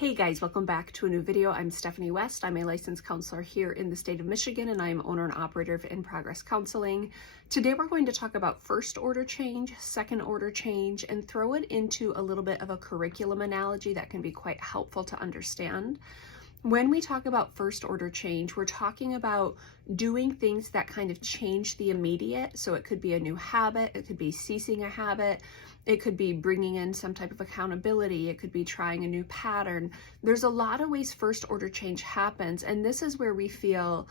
Hey guys, welcome back to a new video. I'm Stephanie West. I'm a licensed counselor here in the state of Michigan, and I am owner and operator of In Progress Counseling. Today we're going to talk about first order change, second order change, and throw it into a little bit of a curriculum analogy that can be quite helpful to understand. When we talk about first order change, we're talking about doing things that kind of change the immediate. So it could be a new habit, it could be ceasing a habit, it could be bringing in some type of accountability, it could be trying a new pattern. There's a lot of ways first order change happens, and this is where we feel,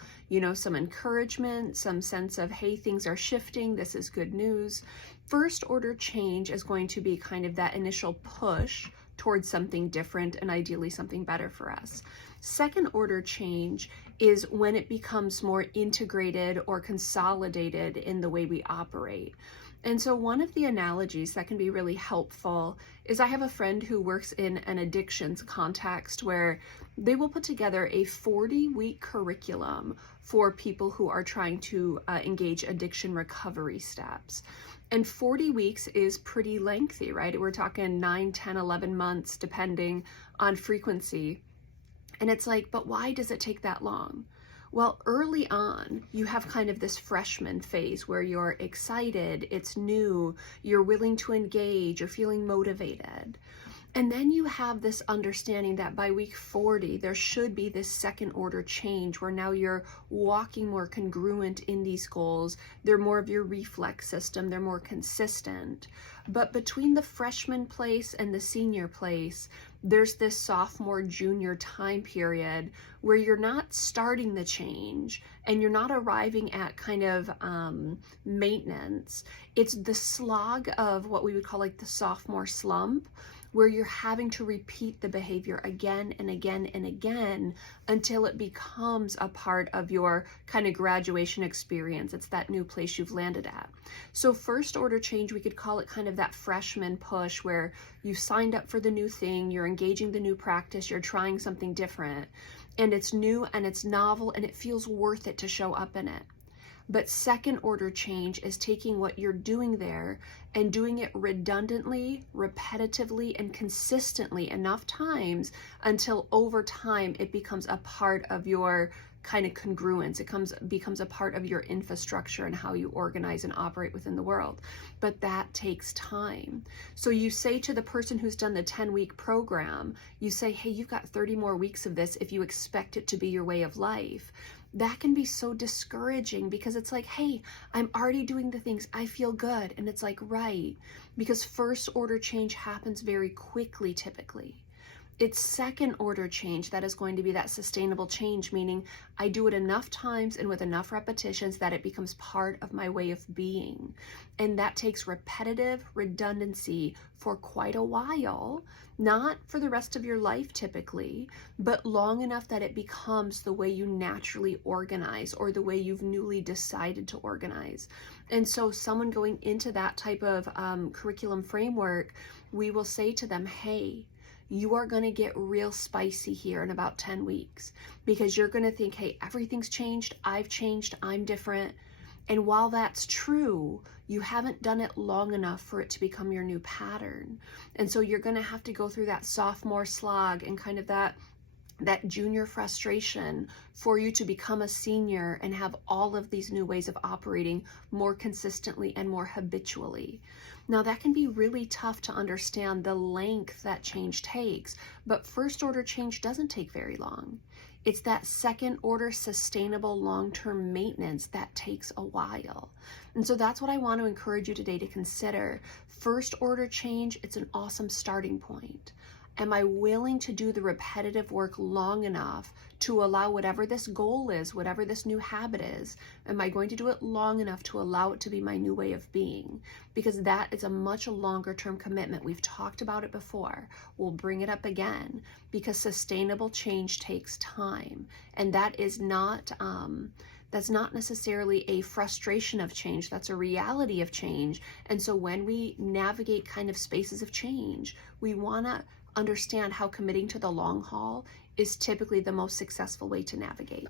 some encouragement, some sense of, hey, things are shifting, this is good news. First order change is going to be kind of that initial push towards something different and ideally something better for us. Second order change is when it becomes more integrated or consolidated in the way we operate. And so one of the analogies that can be really helpful is I have a friend who works in an addictions context where they will put together a 40-week curriculum for people who are trying to engage addiction recovery steps. And 40 weeks is pretty lengthy, right? We're talking 9, 10, 11 months, depending on frequency. And it's like, but why does it take that long? Well, early on, you have kind of this freshman phase where you're excited, it's new, you're willing to engage, you're feeling motivated. And then you have this understanding that by week 40, there should be this second order change where now you're walking more congruent in these goals. They're more of your reflex system. They're more consistent. But between the freshman place and the senior place, there's this sophomore, junior time period where you're not starting the change and you're not arriving at kind of maintenance. It's the slog of what we would call like the sophomore slump, where you're having to repeat the behavior again and again and again until it becomes a part of your kind of graduation experience. It's that new place you've landed at. So first order change, we could call it kind of that freshman push where you've signed up for the new thing, you're engaging the new practice, you're trying something different, and it's new and it's novel and it feels worth it to show up in it. But second order change is taking what you're doing there and doing it redundantly, repetitively, and consistently enough times until over time it becomes a part of your kind of congruence. It becomes a part of your infrastructure and how you organize and operate within the world. But that takes time. So you say to the person who's done the 10-week program, you say, hey, you've got 30 more weeks of this if you expect it to be your way of life. That can be so discouraging because it's like, hey, I'm already doing the things, I feel good. And it's like, right, because first order change happens very quickly typically. It's second order change that is going to be that sustainable change, meaning I do it enough times and with enough repetitions that it becomes part of my way of being. And that takes repetitive redundancy for quite a while, not for the rest of your life typically, but long enough that it becomes the way you naturally organize or the way you've newly decided to organize. And so someone going into that type of curriculum framework, we will say to them, hey, you are going to get real spicy here in about 10 weeks because you're going to think, hey, everything's changed, I've changed, I'm different. And while that's true, you haven't done it long enough for it to become your new pattern. And so you're going to have to go through that sophomore slog and kind of that junior frustration for you to become a senior and have all of these new ways of operating more consistently and more habitually. Now that can be really tough to understand the length that change takes, but first order change doesn't take very long. It's that second order sustainable long-term maintenance that takes a while. And so that's what I want to encourage you today to consider. First order change, it's an awesome starting point. Am I willing to do the repetitive work long enough to allow whatever this goal is, whatever this new habit is, am I going to do it long enough to allow it to be my new way of being? Because that is a much longer term commitment. We've talked about it before. We'll bring it up again because sustainable change takes time. And that is not, that's not necessarily a frustration of change. That's a reality of change. And so when we navigate kind of spaces of change, we want to understand how committing to the long haul is typically the most successful way to navigate.